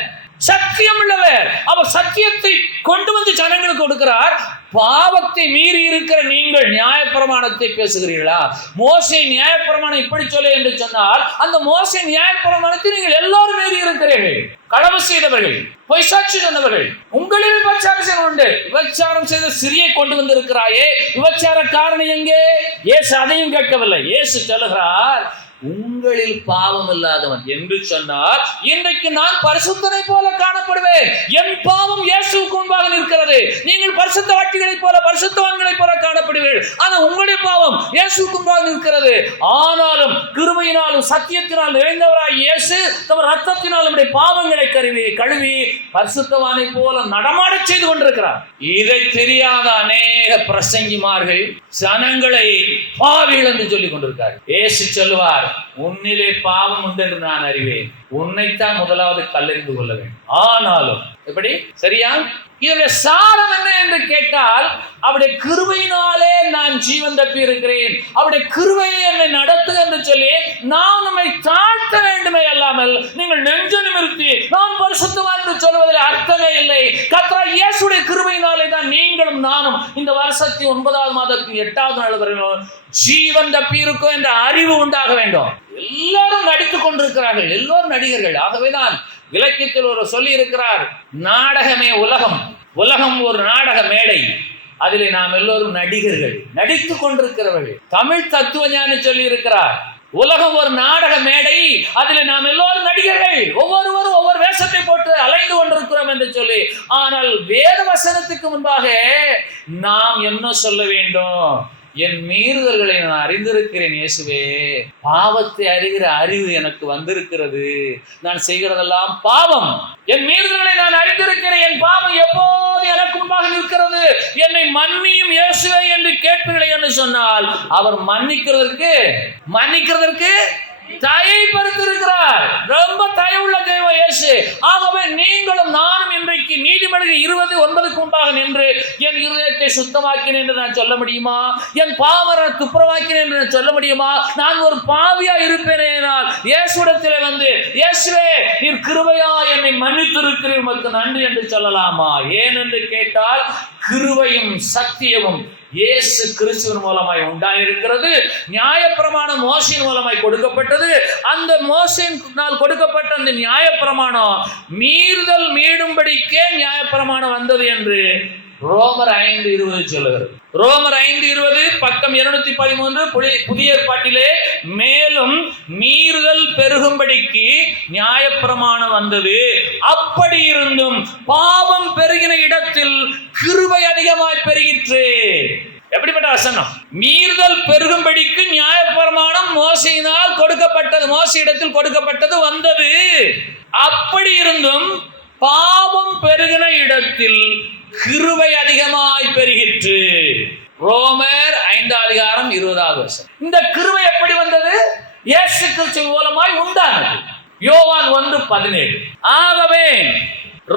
சத்தியம் உள்ளவர். அவர் சத்தியத்தை கொண்டு வந்து ஜனங்களுக்கு கொடுக்கிறார். பாவத்தை மீறி இருக்கிற நீங்கள் நியாயப்பிரமாணத்தை பேசுகிறீர்களா? மோசே நியாயப்பிரமாணம் இப்படி சொல்ல என்று சொன்னால், அந்த மோசே நியாயப்பிரமாணத்தை நீங்கள் எல்லாரும் மீறி இருக்கிறீர்கள். களவு செய்தவர்கள், பொய் சாட்சி சொன்னவர்கள், உங்களில் விபச்சாரம் உண்டு. விபச்சாரம் செய்த சிறியை கொண்டு வந்து இருக்கிறாயே, விபச்சார காரணம் எங்கே? இயேசு அதையும் கேட்கவில்லை. இயேசு சொல்லுகிறார், உங்களில் பாவம் இல்லாதவன் என்று சொன்னார். இன்றைக்கு நான் பரிசுத்தனை போல காணப்படுவேன், என் பாவம் இயேசுவுக்கு முன்பாக நிற்கிறது. நீங்கள் பரிசுத்தவான்களைப் போல பரிசுத்தவான்களைப் போல காணப்படுவீர்கள், ஆனால் உங்களுடைய பாவம் இயேசுவுக்கு முன்பாக நிற்கிறது. ஆனாலும் கிருபையினாலும் சத்தியத்தினால் நிறைந்தவராய் இயேசு தம் ரத்தத்தினால் நம்முடைய பாவங்களை கழுவி பரிசுத்தவானை போல நடமாட செய்து கொண்டிருக்கிறார். இதை தெரியாத அநேக பிரசங்கிமார்கள் ஜனங்களை பாவிகள் என்று சொல்லிக் கொண்டிருக்கிறார். இயேசு சொல்லுவார், உன்னிலே பாவம் உண்டு என்று நான் அறிவேன், உன்னைத்தான் முதலாவது கல்லெறிந்து கொள்ள வேண்டும். ஆனாலும் எப்படி? சரியா? இதனுடைய சாரம் என்ன என்று கேட்டால், அவருடைய கிருபையினாலே நான் ஜீவன் தப்பி இருக்கிறேன், அவருடைய கிருபையை என்னை நடத்து என்று சொல்லி நாம் நம்மை தாழ்த்த வேண்டுமே அல்லாமல் நீங்கள் நெஞ்சு நிமிர்த்தி நான் பரிசுத்தவான் என்று சொல்வதில் அர்த்தமே இல்லை. கர்த்தராகிய இயேசுவுடைய கிருபையினாலே தான் நீங்களும் நானும் இந்த வருஷத்தின் 9வது மாதத்தின் 8வது நாள் வரையிலும் ஜீவன் தப்பி இருக்கும் என்ற அறிவு உண்டாக வேண்டும். எல்லாரும் நடித்துக் கொண்டிருக்கிறார்கள், எல்லோரும் நடிகர்கள். ஆகவேதான் இலக்கியத்தில் ஒரு சொல்லி இருக்கிறார், நாடகமே உலகம், உலகம் ஒரு நாடக மேடை, அதிலே நாம் எல்லோரும் நடிகர்கள், நடித்துக் கொண்டிருக்கிறவர்கள். தமிழ் தத்துவ ஞானி சொல்லி இருக்கிறார், உலகம் ஒரு நாடக மேடை, அதில் நாம் எல்லோரும் நடிகர்கள், ஒவ்வொருவரும் ஒவ்வொரு வேஷத்தை போட்டு அலைந்து கொண்டிருக்கிறோம் என்று சொல்லி. ஆனால் வேத வசனத்துக்கு முன்பாக நாம் என்ன சொல்ல வேண்டும்? என் மீறுதல்களை நான் அறிந்திருக்கிறேன் இயேசுவே, பாவத்தை அறிகிற அறிவு எனக்கு வந்திருக்கிறது, நான் செய்கிறதெல்லாம் பாவம், என் மீறுதல்களை நான் அறிந்திருக்கிறேன், என் பாவம் எப்போது எனக்கு முன்பாக நிற்கிறது, என்னை மன்னியும் இயேசுவே என்று கேட்பீர்களே என்று சொன்னால், அவர் மன்னிக்கிறதற்கு தயைப்படுத்திருக்கிறார். ரொம்ப தயவுள்ள தெய்வம் இயேசு. ஆகவே நீங்களும் நானும் இன்றைக்கு நீதிமொழிகள் 20:9 முன்பாக நின்று என் இருதயத்தை சுத்தமாக்கினேன் என்று நான் சொல்ல முடியுமா? என் பாவத்தை துப்புரவாக்கினேன் என்று நான் சொல்ல முடியுமா? நான் ஒரு பாவியா இருப்பேனால் இயேசுவிடத்திலே வந்து, இயேசுவே நீர் கிருபையா என்னை மன்னித்திருக்கிறீர், உமக்கு நன்றி என்று சொல்லலாமா? ஏன் என்று கேட்டால், கிருபையும் சத்தியமும் இயேசு கிறிஸ்துவின் மூலமாய் உண்டாயிருக்கிறது. நியாயப்பிரமாணம் மோசையின் மூலமாய் கொடுக்கப்பட்டது. அந்த மோசையினால் கொடுக்கப்பட்ட அந்த நியாயப்பிரமாணம் மீறும்படிக்கே நியாயப்பிரமாணம் வந்தது என்று ரோமர் 5:20 சொல்லுகிறது. ரோமர் 5:20 பக்கம் 213 புதிய ஏற்பாட்டிலே, மேலும் மீறுதல் பெருகும்படிக்கு நியாயப்பிரமாணம் வந்தது, அப்படி இருந்தும் பாவம் பெருகின இடத்தில் கிருபை அதிகமாய் பெருகிற்று. எப்படிப்பட்ட வசனம்! மீறுதல் பெருகும்படிக்கு நியாயப்பிரமாணம் மோசையினால் கொடுக்கப்பட்டது, மோசையிடத்தில் கொடுக்கப்பட்டது வந்தது, அப்படி இருந்தும் பாவம் பெருகின இடத்தில் கிருபை அதிகமாய் பெருகிற்று. ரோமர் 5:20. இந்த கிருபை எப்படி வந்தது? இயேசு கிறிஸ்து மூலமாய் உண்டானது. யோவான் 1:17. ஆகவே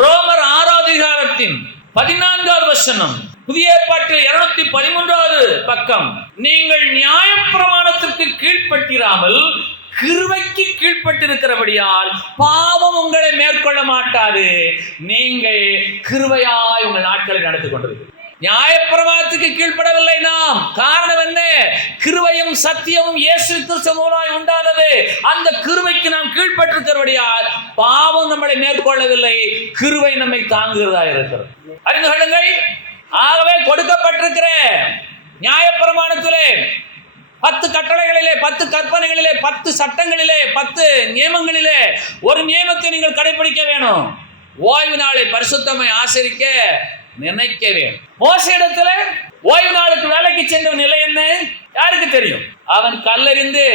ரோமர் 6:14 புதிய ஏற்பாட்டில் 213 பக்கம், நீங்கள் நியாயப்பிரமாணத்திற்கு கீழ்ப்பட்டிராமல் கிருபைக்கு கீழ்ப்பட்டிருக்கிறபடியால் பாவம் உங்களை மேற்கொள்ள மாட்டாது, நீங்கள் கிருபையாய் உங்கள் நாட்களை நடத்தி கொண்டிருக்கிறீர்கள். நியாயப்பிரமாணத்துக்கு கீழ்ப்படவில்லை நாம். காரணம் என்ன? கிருபையும் சத்தியமும் இயேசு கிறிஸ்து மூலமாய் உண்டானது. அந்த கிருபைக்கு நாம் கீழ்ப்பட்டிருக்கிறபடியால் பாவம் நம்மளை மேற்கொள்ளவில்லை, கிருபை நம்மை தாங்குகிறதா இருக்கிறது. அறிந்து கொள்ளுங்கள். ஆகவே கொடுக்கப்பட்டிருக்கிற நியாயப்பிரமாணத்திலே 10 கட்டளைகளிலே, 10 கற்பனைகளிலே, 10 சட்டங்களிலே, 10 நியமங்களிலே ஒரு நியமத்தை நீங்கள் கடைபிடிக்க வேணும். ஓய்வு நாளை பரிசுத்தமாய் ஆசரிக்க நினைக்க வேண்டும். மோசையிடத்துல ஓய்வு நாளுக்கு வேலைக்கு சென்ற நிலை என்ன? யாருக்கு தெரியும்? அவன் கல்லெறிந்து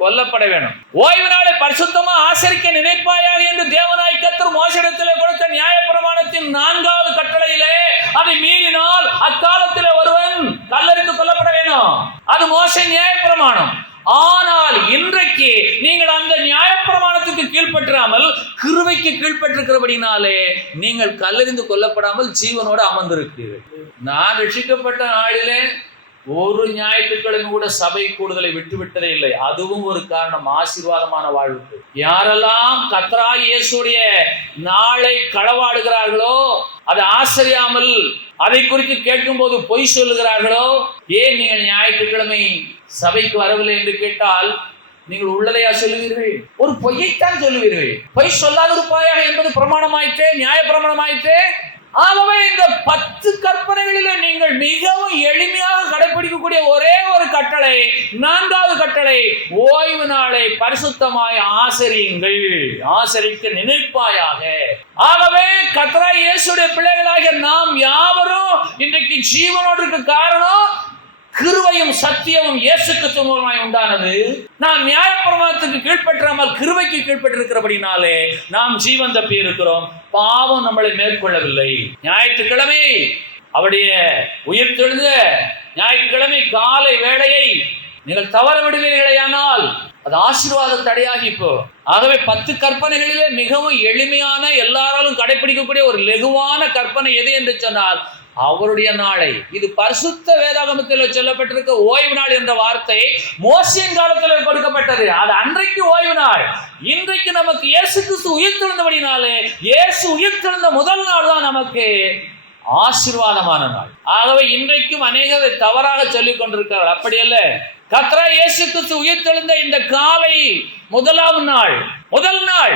கொல்லப்பட வேணும். ஓய்வு நாளை பரிசுத்தமா ஆசரிக்க நினைப்பாயாக என்று தேவனாய் கர்த்தர் மோசையிடத்திலே கொடுத்த நியாயப்பிரமாணத்தின் 4வது கட்டளையிலே அதை மீறினால் அக்காலத்திலே ஒருவன் கல்லெறிந்து கொல்லப்பட வேணும். அது மோசை நியாயப்பிரமாணம். ஆனால் இன்றைக்கு நீங்கள் அந்த நியாயப்பிரமாணத்துக்கு கீழ்ப்பற்றாமல் கிருபைக்கு கீழ்ப்பட்டிருக்கிறபடினாலே நீங்கள் கல்லெறிந்து கொல்லப்படாமல் ஜீவனோடு அமர்ந்திருக்கிறீர்கள். நான் ரட்சிக்கப்பட்ட நாளிலே ஒரு ஞாயிற்றுக்கிழமை கூட சபை கூடுதலை விட்டுவிட்டதே இல்லை. அதுவும் ஒரு காரணம், ஆசீர்வாதமான வாழ்வுக்கு. யாரெல்லாம் கர்த்தராகிய இயேசுவுடைய நாளை களவாடுகிறார்களோ, அதை ஆசரியாமல் அதை குறித்து கேட்கும் போது பொய் சொல்லுகிறார்களோ, ஏன் நீங்கள் ஞாயிற்றுக்கிழமை சபைக்கு வரவில்லை என்று கேட்டால் நீங்கள் உள்ளதையா சொல்லுவீர்கள்? ஒரு பொய்யைத்தான் சொல்லுவீர்கள். பொய் சொல்லாதிருப்பாயாக என்பது பிரமாணமாயிற்றே, நியாய பிரமாணமாயிற்றே. ஆகவே இந்த 10 கற்பனைகளிலே நீங்கள் மிகவும் எளிமையாக கடைபிடிக்கக்கூடிய ஒரே ஒரு கட்டளை, 4வது கட்டளை, ஓய்வு நாளை பரிசுத்தமாய் ஆசரியுங்கள், ஆசரிக்க நினைப்பாயாக. ஆகவே கர்த்தராகிய இயேசுவுடைய பிள்ளைகளாகிய நாம் யாவரும் இன்றைக்கு ஜீவனோடு இருக்க காரணம் கிருபையும் சத்தியமும் இயேசு கிறிஸ்து மூலமாய் உண்டானது. நாம் நியாயப்பிரமாணத்துக்கு கீழ்ப்பற்றாமல் கிருபைக்கு கீழ்ப்பட்டிருக்கிறபடினாலே நாம் ஜீவன் தப்பி இருக்கிறோம். பாவம் நம்மளை மேற்கொள்ளவில்லை. ஞாயிற்றுக்கிழமை அவருடைய உயிர்த்தெழுந்த ஞாயிற்றுக்கிழமை காலை வேளையை நீங்கள் தவற விடுவீர்களேயானால் அது ஆசீர்வாத தடையாகி போ. ஆகவே 10 கற்பனைகளிலே மிகவும் எளிமையான, எல்லாராலும் கடைபிடிக்கக்கூடிய ஒரு லெகுவான கற்பனை எது என்று சொன்னால் அவருடைய நாளை. இது பரிசுத்த வேதாகமத்தில் சொல்லப்பட்டிருக்க ஓய்வு நாள் என்ற வார்த்தை மோசேயின் காலத்தில் கொடுக்கப்பட்டது. அது அன்றைக்கு ஓய்வு நாள். இன்றைக்கு நமக்கு இயேசு கிறிஸ்து உயிர்த்தெழுந்தபடினாலே இயேசு உயிர்த்தெழுந்த முதல் நாள் தான் நமக்கு ஆசீர்வாதமான நாள். ஆகவே இன்றைக்கும் அநேகரை தவறாக சொல்லிக் கொண்டிருக்கிறார்கள். அப்படி அல்ல. கர்த்தராகிய இயேசு கிறிஸ்து உயிர்த்தெழுந்த இந்த காலை முதலாம் நாள் முதல் நாள்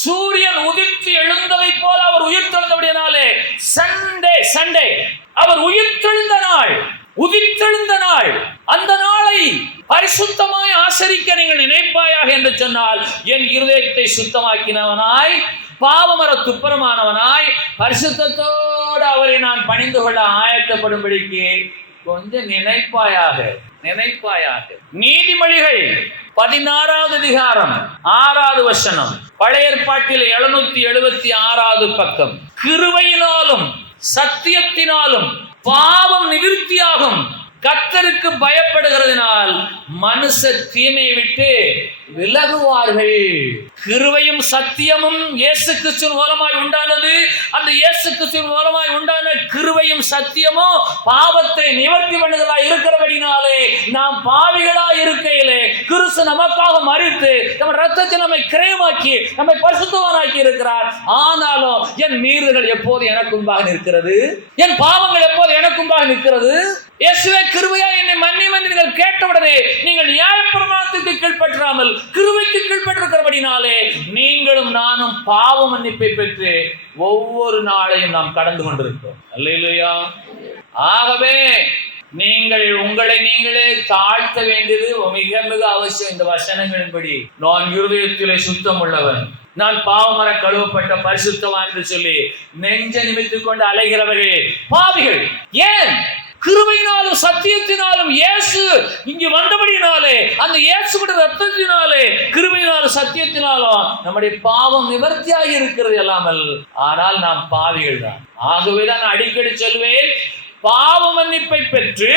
சூரியன் உதித்து எழுந்ததை போல அவர் உயிர்த்தெழுந்தபடியாலே சண்டே அவர் உயிர்த்தெழுந்த நாள், உதித்தெழுந்த நாள். அந்த நாளை பரிசுத்தமாய் ஆசரிக்க நீங்கள் நினைப்பாயாக என்று சொன்னால், என் இருதயத்தை சுத்தமாக்கினவனாய், பாவமர துப்பரமானவனாய், பரிசுத்தத்தோடு அவரை நான் பணிந்து கொள்ள ஆயத்தப்படும்படிக்கு கொஞ்சம் நினைப்பாயாக. நீதிமொழிகள் 16வது அதிகாரம் 6வது வசனம், பழைய ஏற்பாட்டில் 776வது பக்கம். கிருபையினாலும் சத்தியத்தினாலும் பாவம் நிவிர்த்தியாகும், கர்த்தருக்கு பயப்படுகிறதினால் மனுஷ தீமையை விட்டு விலகுவார்கள். கிருபையும் சத்தியமும் இயேசு கிறிஸ்துவின் மூலமாய் உண்டானது. அந்த இயேசு கிறிஸ்துவின் மூலமாய் உண்டான கிருபையும் சத்தியமும் பாவத்தை நிவர்த்தி பண்ணுகிறதா இருக்கிறபடினாலே, நாம் பாவிகளா இருக்கையிலே கிறிஸ்து நமக்காக மரித்து நம்ம ரத்தத்தை நம்மை கிரயமாக்கி நம்மை பரிசுத்தவானாக்கி இருக்கிறார். ஆனாலும் என் மீறுதல்கள் எப்போது எனக்கு முன்பாக நிற்கிறது, என் பாவங்கள் எப்போது எனக்கு முன்பாக நிற்கிறது. இயேசுவே கிருபையா என்னை மன்னியும் என்று நீங்கள் கேட்டவுடனே நீங்கள் நியாயப்பிரமாணத்துக்கு கீழ்ப்பற்றாமல் கிருபைக்கு கீழ்ப்பட்டிருக்கிறபடினாலே நீங்களும் நானும் பாவ மன்னிப்பை பெற்று ஒவ்வொரு நாளையும் நாம் கடந்து கொண்டிருக்கிறோம். அல்லேலூயா. ஆகவே நீங்கள் உங்களை நீங்களே தாழ்த்த வேண்டியது மிக மிக அவசியம். இந்த வசனங்களின்படி நான் இருதயத்திலே சுத்தம் உள்ளவன், நான் பாவமர கழுவப்பட்ட பரிசுத்தவான் என்று சொல்லி நெஞ்ச நிமித்துக் கொண்டு அலைகிறவர்களே பாவிகள். ஏன்? கிருபையினாலும் சத்தியத்தினாலும் இயேசு இங்கு வந்தபடினாலே, அந்த இயேசுவோட ரத்தத்தினாலே, கிருபையினாலும் சத்தியத்தினாலும் நம்முடைய பாவம் நிவர்த்தியாகி இருக்கிறது அல்லாமல், ஆனால் நாம் பாவிகள் தான். ஆகவேதான் அடிக்கடி சொல்வேன், பாவ மன்னிப்பை பெற்று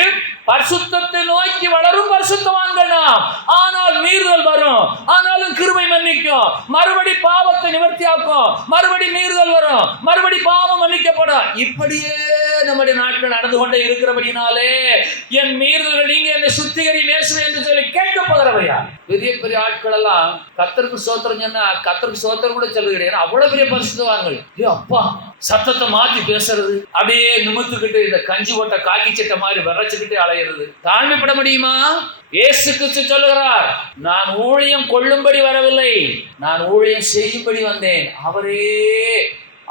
பரிசுத்தத்தை நோக்கி வளரும் பரிசுத்தவான்கள் நாம். ஆனால் மீறுதல் வரும், ஆனாலும் கிருபை மன்னிக்கும், மறுபடி பாவத்தை நிவர்த்தியாக்கும், மறுபடி மீறுதல் வரும், மறுபடி பாவம் மன்னிக்கப்படும். இப்படியே நம்முடைய நாட்கள் நடந்து கொண்டே இருக்கிறபடினாலே என் மீறுதல்கள் நீங்க என்னை சுத்திகரி நேசுவே என்று சொல்லி கேட்க போகிறவையா? பெரிய பெரிய ஆட்கள் எல்லாம் கர்த்தருக்கு ஸ்தோத்திரம் சொன்னா கர்த்தருக்கு ஸ்தோத்திரம் கூட சொல்ல கிடையாது. அவ்வளவு பெரிய பரிசுத்தவான்கள். அப்பா சத்தத்தை மாத்தி பேசுறது, அப்படியே நிமித்துக்கிட்டு இந்த கஞ்சி போட்ட காக்கி சட்டை மாதிரி விரைச்சுக்கிட்டு அலையிறது, தாழ்மைப்பட முடியுமா? இயேசு கிறிஸ்து சொல்லுகிறார், நான் ஊழியம் கொள்ளும்படி வரவில்லை, நான் ஊழியம் செய்யும்படி வந்தேன்.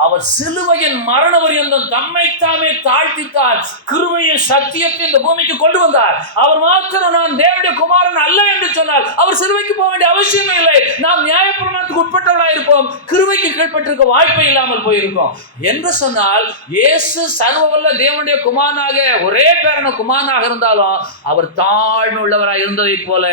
அவர் சிலுவையின் மரண பரியந்தம் தம்மை தாமே தாழ்த்தித்தார், கிருபையின் சத்தியத்தை இந்த பூமிக்கு கொண்டு வந்தார். அவர் மாத்திரம் நான் தேவனுடைய குமாரன் அல்ல என்று சொன்னால் அவர் சிலுவைக்கு போக வேண்டிய அவசியமே இல்லை. நாம் நியாயப்பிரமாணத்துக்கு உட்பட்டவர்களாக இருப்போம், கிருபைக்கு கீழ்ப்பட்டிருக்க வாய்ப்பே இல்லாமல் போயிருக்கோம் என்று சொன்னால், இயேசு சர்வவல்ல தேவனுடைய குமாரனாக, ஒரே பேரான குமாரனாக இருந்தாலும் அவர் தாழ்மை உள்ளவராக இருந்ததை போல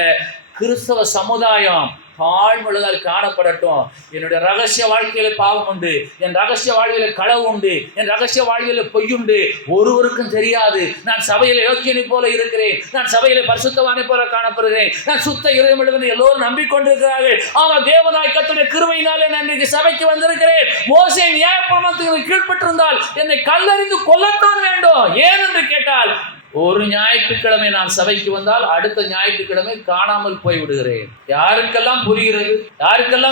கிறிஸ்தவ சமுதாயம் தாழ்வுள்ளதால் காணப்படட்டும். என்னுடைய ரகசிய வாழ்க்கையில பாவம் உண்டு, என் ரகசிய வாழ்வில களவு உண்டு, என் ரகசிய வாழ்வில பொய்யுண்டு, ஒருவருக்கும் தெரியாது. நான் சபையில யோக்கியனை போல இருக்கிறேன், நான் சபையில பரிசுத்தவானை போல காணப்படுகிறேன், நான் சுத்த இருதயமுள்ளவன் எல்லோரும் நம்பிக்கொண்டிருக்கிறார்கள். ஆமா, தேவனாய் கர்த்தருடைய கிருபையினாலே நான் இன்றைக்கு சபைக்கு வந்திருக்கிறேன். மோசே நியாயப்பிரமாணத்துக்கு கீழ்ப்பட்டிருந்தால் என்னை கல்லறிந்து கொல்லத்தான் வேண்டும். ஏன் என்று கேட்டால், ஒரு ஞாயிற்றுக்கிழமை நான் சபைக்கு வந்தால் அடுத்த ஞாயிற்றுக்கிழமை காணாமல் போய் விடுகிறேன். யாருக்கெல்லாம்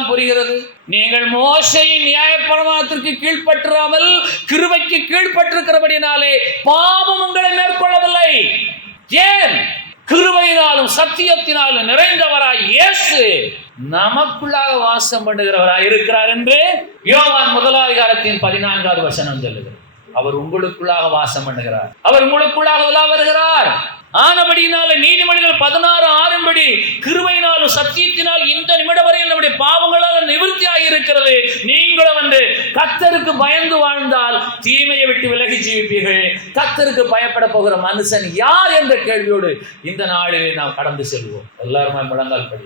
புரிகிறது? நீங்கள் மோசேயின் நியாயப்பிரமாணத்திற்கு கீழ்ப்பற்றாமல் கிருபைக்கு கீழ்ப்பட்டிருக்கிறபடினாலே பாவம் உங்களை மேற்கொள்ளவில்லை. ஏன்? கிருபையினாலும் சத்தியத்தினாலும் நிறைந்தவராய் இயேசு நமக்குள்ளாக வாசம் பண்ணுகிறவராய் இருக்கிறார் என்று யோவான் 1:14 வசனம் சொல்லுகிறது. அவர் உங்களுக்குள்ளாக வாசம் பண்ணுகிறார், அவர் உங்களுக்குள்ளாக உலா வருகிறார். ஆனபடியினால நீதிமொழிகள் 16:6 கிருபையினாலும் சத்தியத்தினால் இந்த நிமிடம் வரை நம்முடைய பாவங்களால் நிவர்த்தி ஆகியிருக்கிறது. நீங்களும் வந்து கர்த்தருக்கு பயந்து வாழ்ந்தால் தீமையை விட்டு விலகி ஜீவிப்பீர்கள். கர்த்தருக்கு பயப்பட போகிற மனுஷன் யார் என்ற கேள்வியோடு இந்த நாளிலே நாம் கடந்து செல்வோம். எல்லாருமே முழங்கால் படி.